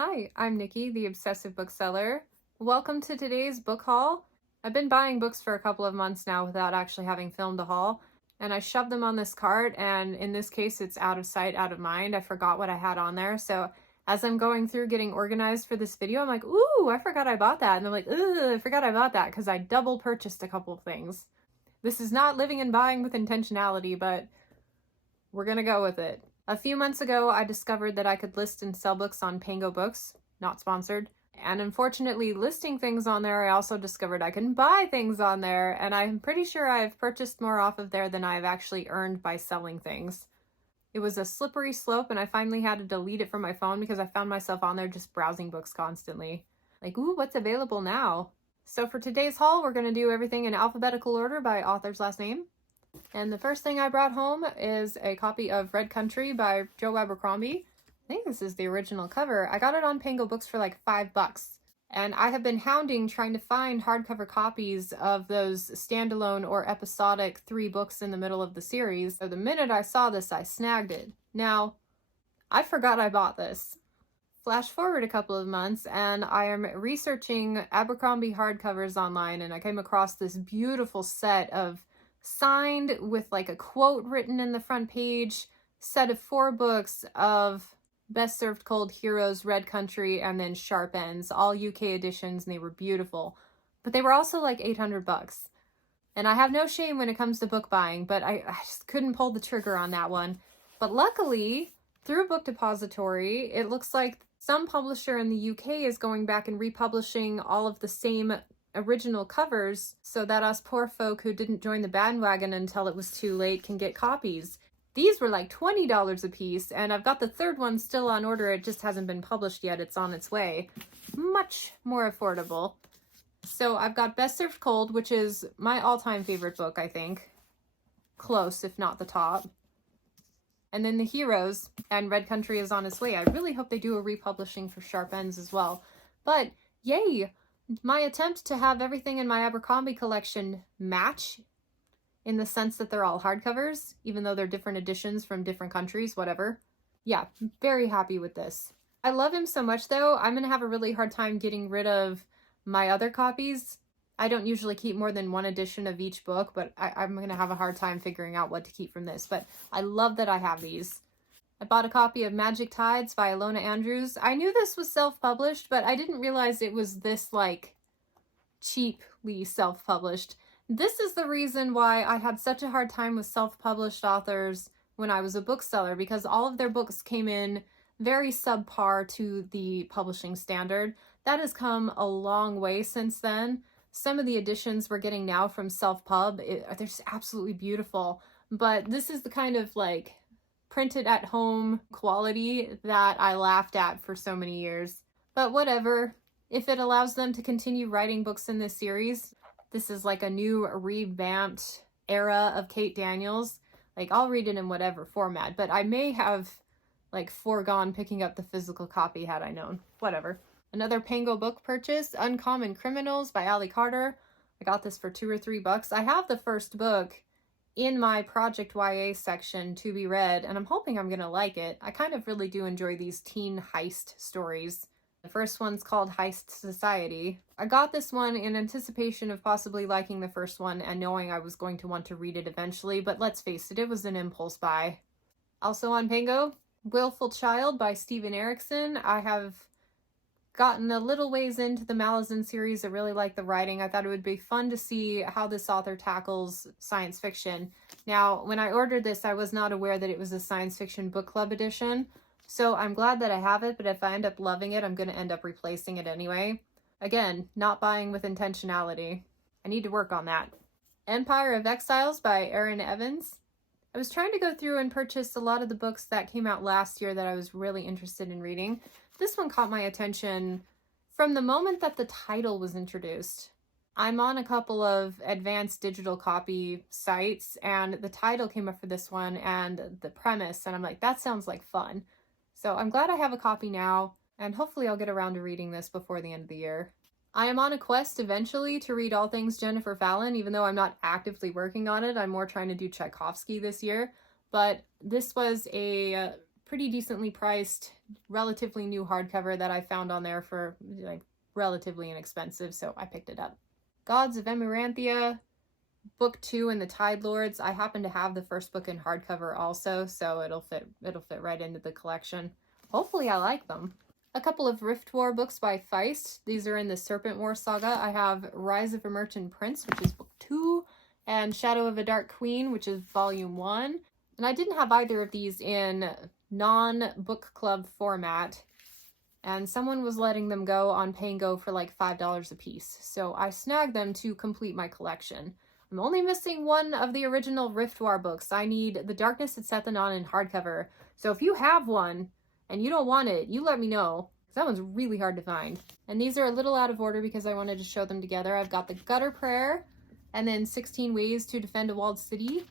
Hi, I'm Nikki, the obsessive bookseller. Welcome to today's book haul. I've been buying books for a couple of months now without actually having filmed a haul, and I shoved them on this cart, and in this case it's out of sight, out of mind. I forgot what I had on there, so as I'm going through getting organized for this video, I'm like, ooh, I forgot I bought that, and I'm like, ugh, I forgot I bought that because I double purchased a couple of things. This is not living and buying with intentionality, but we're gonna go with it. A few months ago, I discovered that I could list and sell books on Pango Books, not sponsored. And unfortunately, listing things on there, I also discovered I can buy things on there, and I'm pretty sure I've purchased more off of there than I've actually earned by selling things. It was a slippery slope, and I finally had to delete it from my phone because I found myself on there just browsing books constantly. Like, ooh, what's available now? So for today's haul, we're going to do everything in alphabetical order by author's last name. And the first thing I brought home is a copy of Red Country by Joe Abercrombie. I think this is the original cover. I got it on Pango Books for like $5. And I have been hounding trying to find hardcover copies of those standalone or episodic 3 books in the middle of the series. So the minute I saw this, I snagged it. Now, I forgot I bought this. Flash forward a couple of months and I am researching Abercrombie hardcovers online, and I came across this beautiful set of signed with like a quote written in the front page set of 4 books of Best Served Cold, Heroes, Red Country, and then Sharp Ends, all UK editions, and they were beautiful. But they were also like $800. And I have no shame when it comes to book buying, but I just couldn't pull the trigger on that one. But luckily, through Book Depository, it looks like some publisher in the UK is going back and republishing all of the same original covers so that us poor folk who didn't join the bandwagon until it was too late can get copies. These were like $20 a piece, and I've got the third one still on order. It just hasn't been published yet. It's on its way. Much more affordable. So I've got Best Served Cold, which is my all-time favorite book, I think. Close, if not the top. And then the Heroes, and Red Country is on its way. I really hope they do a republishing for Sharp Ends as well. But yay! My attempt to have everything in my Abercrombie collection match, in the sense that they're all hardcovers, even though they're different editions from different countries, whatever. Yeah, very happy with this. I love him so much though, I'm gonna have a really hard time getting rid of my other copies. I don't usually keep more than 1 edition of each book, but I'm gonna have a hard time figuring out what to keep from this. But I love that I have these. I bought a copy of Magic Tides by Ilona Andrews. I knew this was self-published, but I didn't realize it was this, like, cheaply self-published. This is the reason why I had such a hard time with self-published authors when I was a bookseller, because all of their books came in very subpar to the publishing standard. That has come a long way since then. Some of the editions we're getting now from self-pub, they're just absolutely beautiful. But this is the kind of, like, printed at home quality that I laughed at for so many years. But whatever, if it allows them to continue writing books in this series, this is like a new revamped era of Kate Daniels. Like, I'll read it in whatever format, but I may have like foregone picking up the physical copy had I known. Whatever. Another Pango book purchase, Uncommon Criminals by Ali Carter. I got this for $2 or $3. I have the first book in my Project YA section to be read, and I'm hoping I'm gonna like it. I kind of really do enjoy these teen heist stories. The first one's called Heist Society. I got this one in anticipation of possibly liking the first one and knowing I was going to want to read it eventually, but let's face it, it was an impulse buy. Also on Pango, Willful Child by Stephen Erickson. I have gotten a little ways into the Malazan series. I really like the writing. I thought it would be fun to see how this author tackles science fiction. Now, when I ordered this, I was not aware that it was a science fiction book club edition, so I'm glad that I have it, but if I end up loving it, I'm going to end up replacing it anyway. Again, not buying with intentionality. I need to work on that. Empire of Exiles by Erin Evans. I was trying to go through and purchase a lot of the books that came out last year that I was really interested in reading. This one caught my attention from the moment that the title was introduced. I'm on a couple of advanced digital copy sites, and the title came up for this one and the premise, and I'm like, that sounds like fun. So I'm glad I have a copy now, and hopefully I'll get around to reading this before the end of the year. I am on a quest eventually to read all things Jennifer Fallon, even though I'm not actively working on it. I'm more trying to do Tchaikovsky this year. But this was a pretty decently priced, relatively new hardcover that I found on there for like relatively inexpensive, so I picked it up. Gods of Emiranthia, book 2 in the Tide Lords. I happen to have the first book in hardcover also, so it'll fit right into the collection. Hopefully I like them. A couple of Rift War books by Feist. These are in the Serpent War saga. I have Rise of a Merchant Prince, which is book 2, and Shadow of a Dark Queen, which is volume 1. And I didn't have either of these in non-book club format, and someone was letting them go on Pango for like $5 a piece. So I snagged them to complete my collection. I'm only missing one of the original Rift War books. I need The Darkness at Sethanon in hardcover. So if you have one and you don't want it, you let me know, because that one's really hard to find. And these are a little out of order because I wanted to show them together. I've got The Gutter Prayer and then 16 Ways to Defend a Walled City.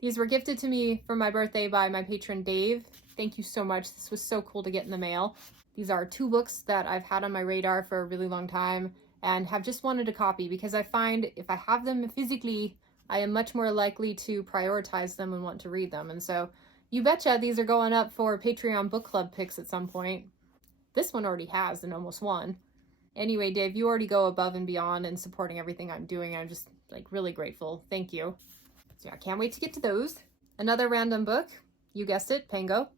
These were gifted to me for my birthday by my patron Dave. Thank you so much. This was so cool to get in the mail. These are 2 books that I've had on my radar for a really long time and have just wanted a copy, because I find if I have them physically, I am much more likely to prioritize them and want to read them. And so you betcha these are going up for Patreon book club picks at some point. This one already has and almost won. Anyway, Dave, you already go above and beyond in supporting everything I'm doing. I'm just like really grateful. Thank you. So yeah, I can't wait to get to those. Another random book, you guessed it, Pango.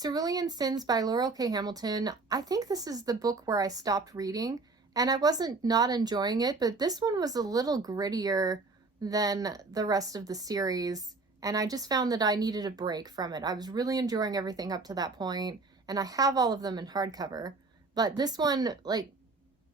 Cerulean Sins by Laurel K. Hamilton. I think this is the book where I stopped reading, and I wasn't not enjoying it, but this one was a little grittier than the rest of the series, and I just found that I needed a break from it. I was really enjoying everything up to that point, and I have all of them in hardcover, but this one, like,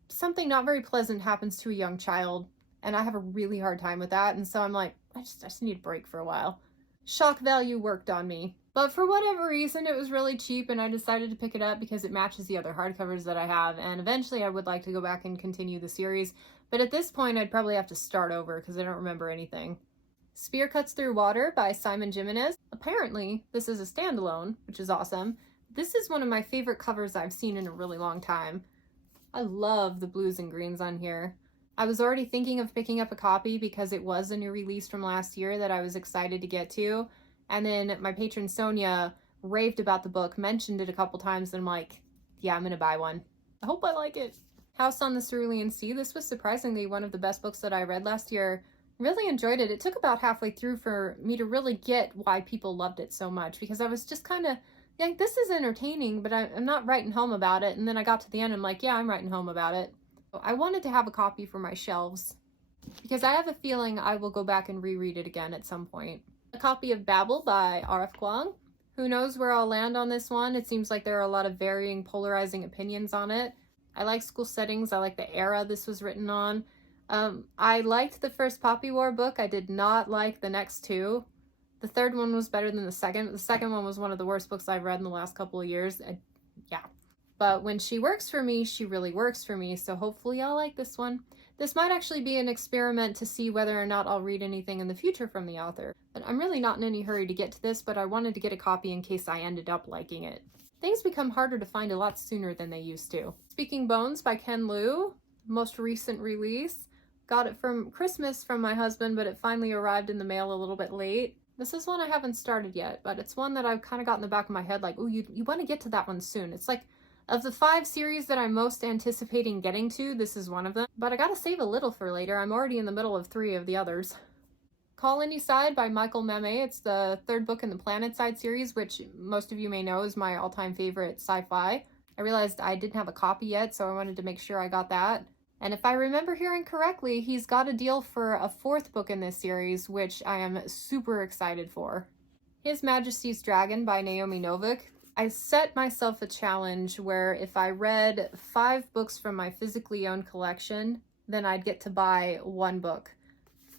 something not very pleasant happens to a young child, and I have a really hard time with that, and so I'm like, I just need a break for a while. Shock value worked on me. But for whatever reason, it was really cheap, and I decided to pick it up because it matches the other hardcovers that I have, and eventually I would like to go back and continue the series, but at this point I'd probably have to start over because I don't remember anything. Spear Cuts Through Water by Simon Jimenez. Apparently, this is a standalone, which is awesome. This is one of my favorite covers I've seen in a really long time. I love the blues and greens on here. I was already thinking of picking up a copy because it was a new release from last year that I was excited to get to. And then my patron Sonia raved about the book, mentioned it a couple times, and I'm like, yeah, I'm gonna buy one. I hope I like it. House on the Cerulean Sea. This was surprisingly one of the best books that I read last year. Really enjoyed it. It took about halfway through for me to really get why people loved it so much, because I was just kind of like, this is entertaining, but I'm not writing home about it. And then I got to the end, I'm like, yeah, I'm writing home about it. I wanted to have a copy for my shelves because I have a feeling I will go back and reread it again at some point. A copy of Babel by R.F. Kuang. Who knows where I'll land on this one? It seems like there are a lot of varying, polarizing opinions on it. I like school settings. I like the era this was written on. I liked the first Poppy War book. I did not like the next 2. The third one was better than the second. The second one was one of the worst books I've read in the last couple of years. Yeah. But when she works for me, she really works for me. So hopefully I'll like this one. This might actually be an experiment to see whether or not I'll read anything in the future from the author. But I'm really not in any hurry to get to this, but I wanted to get a copy in case I ended up liking it. Things become harder to find a lot sooner than they used to. Speaking Bones by Ken Liu, most recent release. Got it from Christmas from my husband, but it finally arrived in the mail a little bit late. This is one I haven't started yet, but it's one that I've kind of got in the back of my head like, oh, you want to get to that one soon. It's like, of the 5 series that I'm most anticipating getting to, this is one of them. But I gotta save a little for later. I'm already in the middle of 3 of the others. Colony Side by Michael Meme. It's the 3rd book in the Planet Side series, which most of you may know is my all-time favorite sci-fi. I realized I didn't have a copy yet, so I wanted to make sure I got that. And if I remember hearing correctly, he's got a deal for a 4th book in this series, which I am super excited for. His Majesty's Dragon by Naomi Novik. I set myself a challenge where if I read 5 books from my physically owned collection, then I'd get to buy 1 book.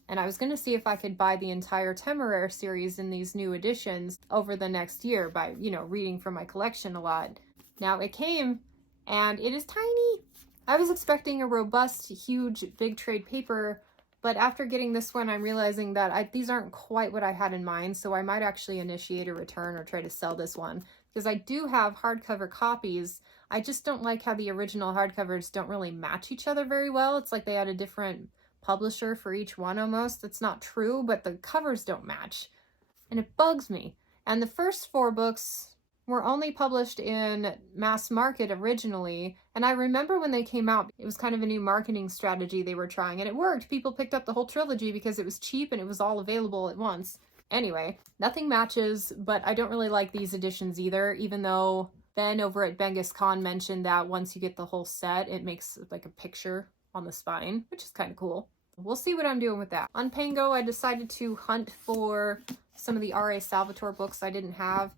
And I was going to see if I could buy the entire Temeraire series in these new editions over the next year by, reading from my collection a lot. Now it came, and it is tiny. I was expecting a robust, huge, big trade paper, but after getting this one, I'm realizing that these aren't quite what I had in mind, so I might actually initiate a return or try to sell this one. Because I do have hardcover copies. I just don't like how the original hardcovers don't really match each other very well. It's like they had a different publisher for each one almost. That's not true, but the covers don't match. And it bugs me. And the first 4 books, were only published in mass market originally, and I remember when they came out, it was kind of a new marketing strategy they were trying, and it worked. People picked up the whole trilogy because it was cheap and it was all available at once. Anyway, nothing matches, but I don't really like these editions either, even though Ben over at Genghis Khan mentioned that once you get the whole set, it makes like a picture on the spine, which is kind of cool. We'll see what I'm doing with that. On Pango, I decided to hunt for some of the R.A. Salvatore books I didn't have.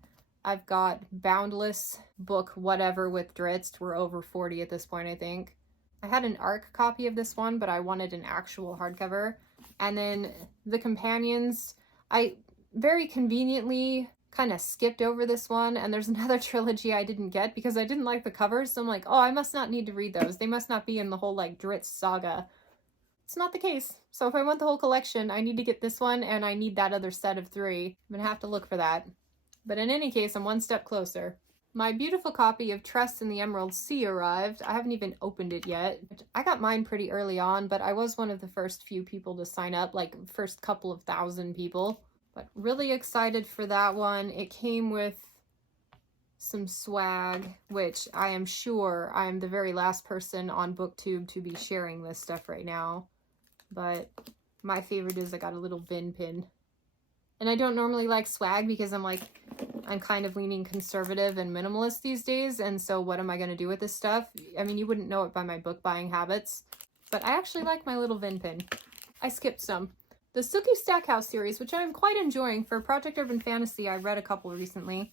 I've got Boundless, book whatever with Dritz. We're over 40 at this point, I think. I had an ARC copy of this one, but I wanted an actual hardcover. And then The Companions, I very conveniently kind of skipped over this one, and there's another trilogy I didn't get because I didn't like the covers, so I'm like, oh, I must not need to read those. They must not be in the whole, like, Dritz saga. It's not the case. So if I want the whole collection, I need to get this one, and I need that other set of 3. I'm gonna have to look for that. But in any case, I'm one step closer. My beautiful copy of Tress in the Emerald Sea arrived. I haven't even opened it yet. I got mine pretty early on, but I was one of the first few people to sign up, like first couple of thousand people. But really excited for that one. It came with some swag, which I am sure I am the very last person on BookTube to be sharing this stuff right now. But my favorite is I got a little bin pin. And I don't normally like swag because I'm kind of leaning conservative and minimalist these days, and so what am I going to do with this stuff? I mean, you wouldn't know it by my book buying habits, but I actually like my little Vin pin. I skipped some. The Sookie Stackhouse series, which I'm quite enjoying. For Project Urban Fantasy, I read a couple recently.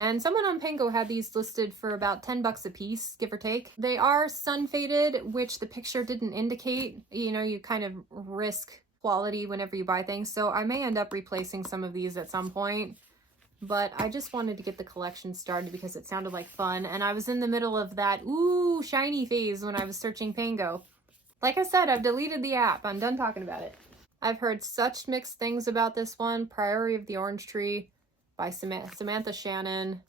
And someone on Pango had these listed for about $10 a piece, give or take. They are sun-faded, which the picture didn't indicate. You know, you kind of risk quality whenever you buy things, so I may end up replacing some of these at some point. But I just wanted to get the collection started because it sounded like fun, and I was in the middle of that ooh shiny phase when I was searching Pango. Like I said, I've deleted the app. I'm done talking about it. I've heard such mixed things about this one. Priory of the Orange Tree by Samantha Shannon.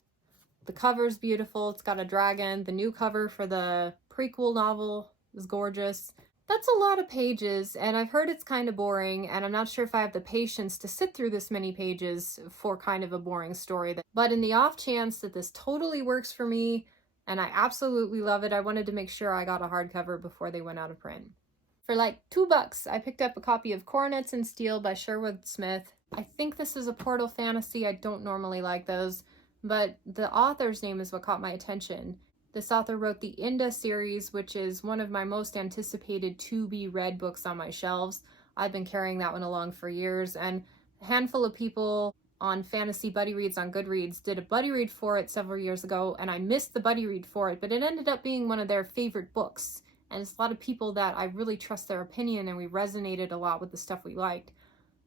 The cover's beautiful. It's got a dragon. The new cover for the prequel novel is gorgeous. That's a lot of pages, and I've heard it's kind of boring, and I'm not sure if I have the patience to sit through this many pages for kind of a boring story. But in the off chance that this totally works for me, and I absolutely love it, I wanted to make sure I got a hardcover before they went out of print. For like $2, I picked up a copy of Coronets in Steel by Sherwood Smith. I think this is a Portal Fantasy. I don't normally like those, but the author's name is what caught my attention. This author wrote the Inda series, which is one of my most anticipated to-be-read books on my shelves. I've been carrying that one along for years, and a handful of people on Fantasy Buddy Reads on Goodreads did a buddy read for it several years ago, and I missed the buddy read for it, but it ended up being one of their favorite books. And it's a lot of people that I really trust their opinion, and we resonated a lot with the stuff we liked.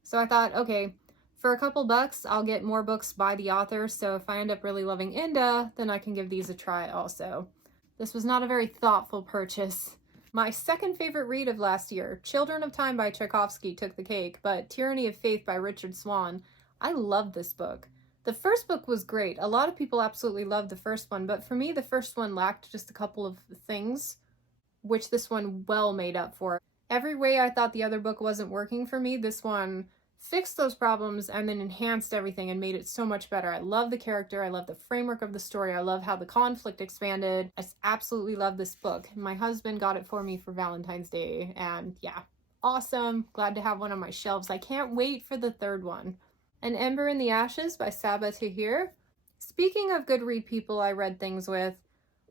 So I thought, okay, for a couple bucks, I'll get more books by the author, so if I end up really loving Inda, then I can give these a try also. This was not a very thoughtful purchase. My second favorite read of last year, Children of Time by Tchaikovsky, took the cake, but Tyranny of Faith by Richard Swan. I loved this book. The first book was great. A lot of people absolutely loved the first one, but for me, the first one lacked just a couple of things, which this one well made up for. Every way I thought the other book wasn't working for me, this one fixed those problems and then enhanced everything and made it so much better. I love the character. I love the framework of the story. I love how the conflict expanded. I absolutely love this book. My husband got it for me for Valentine's Day, and yeah, awesome. Glad to have one on my shelves. I can't wait for the third one. An Ember in the Ashes by Saba Tahir. Speaking of good read people I read things with,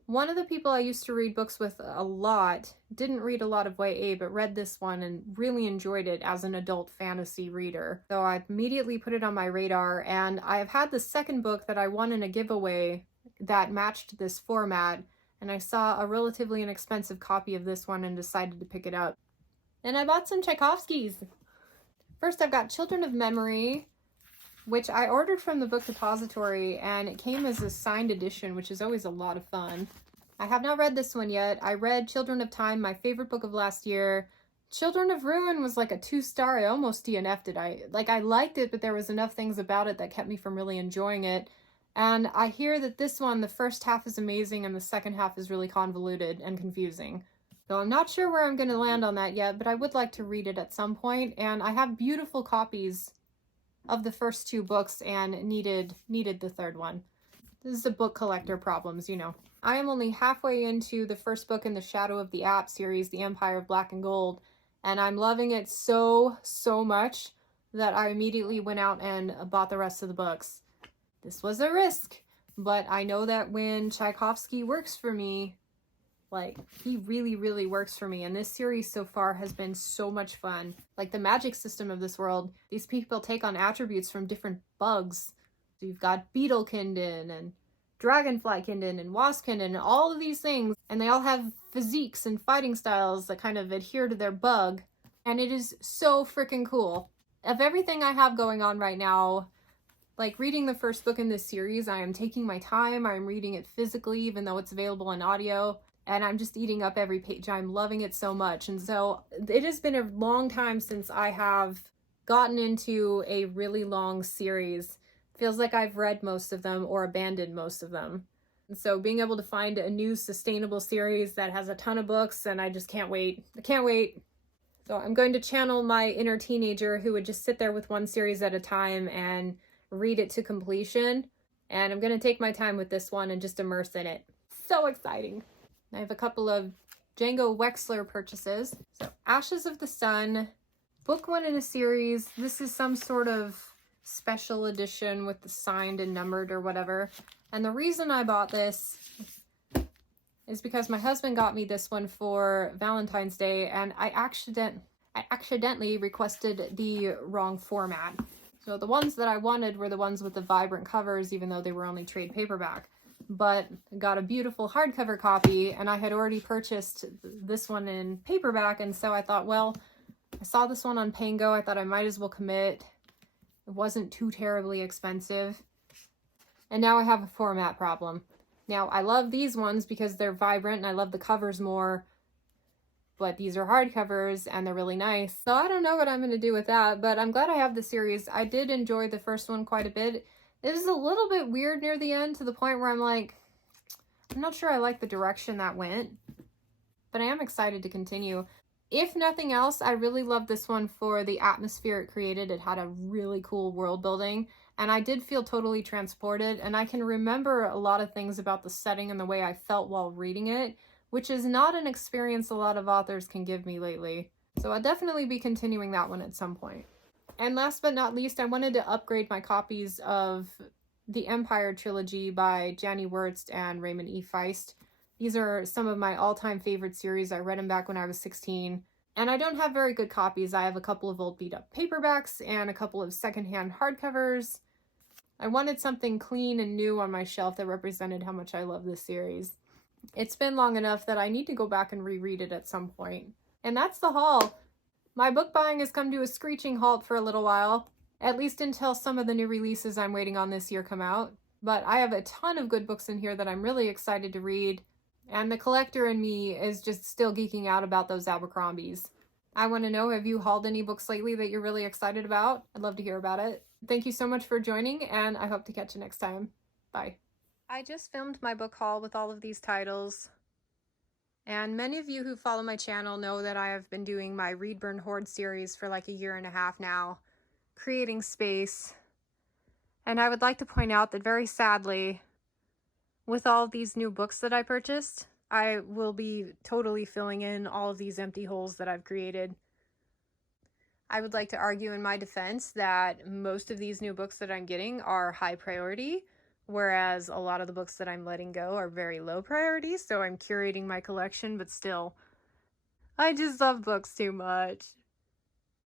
one of the people I used to read books with a lot didn't read a lot of YA, but read this one and really enjoyed it as an adult fantasy reader. So I immediately put it on my radar, and I've had the second book that I won in a giveaway that matched this format, and I saw a relatively inexpensive copy of this one and decided to pick it up. And I bought some Tchaikovskys. First, I've got Children of Memory, which I ordered from the Book Depository, and it came as a signed edition, which is always a lot of fun. I have not read this one yet. I read Children of Time, my favorite book of last year. Children of Ruin was like a 2-star. I almost DNF'd it. I liked it, but there was enough things about it that kept me from really enjoying it. And I hear that this one, the first half is amazing, and the second half is really convoluted and confusing. So I'm not sure where I'm going to land on that yet, but I would like to read it at some point, and I have beautiful copies of the first 2 books and needed the third one. This is the book collector problems, you know. I am only halfway into the first book in the Shadow of the App series, The Empire of Black and Gold, and I'm loving it so much that I immediately went out and bought the rest of the books. This was a risk, but I know that when Tchaikovsky works for me, like, he really works for me, and this series so far has been so much fun. Like, the magic system of this world, these people take on attributes from different bugs. So you've got Beetlekinden and Dragonflykinden and Waspkinden and all of these things, and they all have physiques and fighting styles that kind of adhere to their bug, and it is so freaking cool. Of everything I have going on right now, like reading the first book in this series, I am taking my time. I'm reading it physically, even though it's available in audio, and I'm just eating up every page. I'm loving it so much. And so it has been a long time since I have gotten into a really long series. Feels like I've read most of them or abandoned most of them. And so being able to find a new sustainable series that has a ton of books, and I just can't wait. I can't wait. So I'm going to channel my inner teenager who would just sit there with one series at a time and read it to completion. And I'm going to take my time with this one and just immerse in it. So exciting. I have a couple of Django Wexler purchases. So Ashes of the Sun, book 1 in a series. This is some sort of special edition with the signed and numbered or whatever. And the reason I bought this is because my husband got me this one for Valentine's Day, and I accidentally requested the wrong format. So the ones that I wanted were the ones with the vibrant covers, even though they were only trade paperback. But got a beautiful hardcover copy, and I had already purchased this one in paperback, and so I thought, well, I saw this one on Pango, I thought I might as well commit. It wasn't too terribly expensive. And now I have a format problem. Now, I love these ones because they're vibrant and I love the covers more, but these are hardcovers and they're really nice. So I don't know what I'm going to do with that, but I'm glad I have the series. I did enjoy the first one quite a bit. It was a little bit weird near the end, to the point where I'm like, I'm not sure I like the direction that went, but I am excited to continue. If nothing else, I really love this one for the atmosphere it created. It had a really cool world building, and I did feel totally transported, and I can remember a lot of things about the setting and the way I felt while reading it, which is not an experience a lot of authors can give me lately. So I'll definitely be continuing that one at some point. And last but not least, I wanted to upgrade my copies of the Empire trilogy by Janie Wurst and Raymond E. Feist. These are some of my all-time favorite series. I read them back when I was 16. And I don't have very good copies. I have a couple of old beat-up paperbacks and a couple of secondhand hardcovers. I wanted something clean and new on my shelf that represented how much I love this series. It's been long enough that I need to go back and reread it at some point. And that's the haul. My book buying has come to a screeching halt for a little while, at least until some of the new releases I'm waiting on this year come out. But I have a ton of good books in here that I'm really excited to read, and the collector in me is just still geeking out about those Abercrombies. I want to know, have you hauled any books lately that you're really excited about? I'd love to hear about it. Thank you so much for joining, and I hope to catch you next time. Bye. I just filmed my book haul with all of these titles. And many of you who follow my channel know that I have been doing my Read Burn Hoard series for like a year and a half now, creating space. And I would like to point out that very sadly, with all of these new books that I purchased, I will be totally filling in all of these empty holes that I've created. I would like to argue in my defense that most of these new books that I'm getting are high priority, whereas a lot of the books that I'm letting go are very low priority, so I'm curating my collection, but still, I just love books too much.